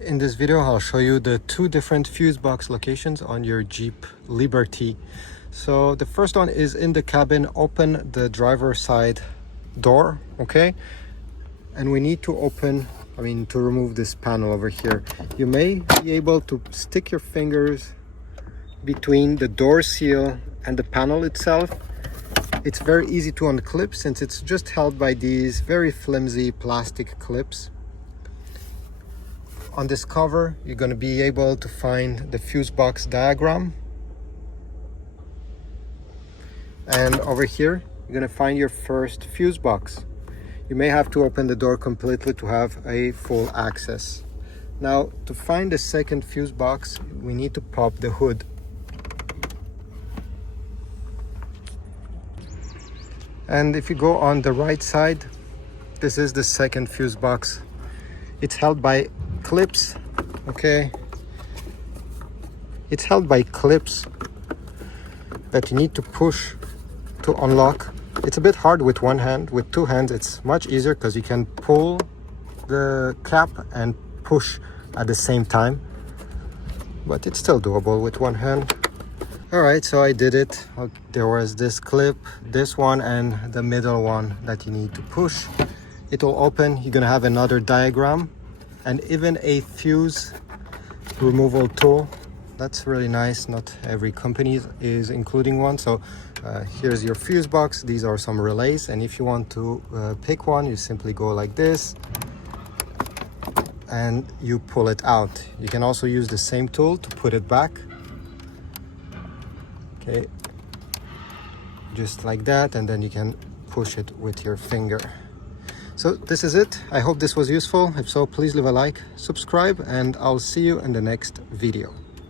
In this video, I'll show you the two different fuse box locations on your Jeep Liberty. So the first one is in the cabin. Open the driver's side door, okay? And we need to to remove this panel over here. You may be able to stick your fingers between the door seal and the panel itself. It's very easy to unclip since it's just held by these very flimsy plastic clips. On this cover, you're going to be able to find the fuse box diagram. And over here, you're going to find your first fuse box. You may have to open the door completely to have a full access. Now, to find the second fuse box, we need to pop the hood. And if you go on the right side, this is the second fuse box. It's held by clips, okay? It's held by clips that you need to push to unlock. It's a bit hard with one hand. With two hands, it's much easier because you can pull the cap and push at the same time. But it's still doable with one hand. All right, so I did it. There was this clip, this one, and the middle one that you need to push. It will open. You're gonna have another diagram and even a fuse removal tool. That's really nice. Not every company is including one. So here's your fuse box. These are some relays, and if you want to pick one, you simply go like this and you pull it out. You can also use the same tool to put it back. Okay, just like that, and then you can push it with your finger. So this is it. I hope this was useful. If so, please leave a like, subscribe, and I'll see you in the next video.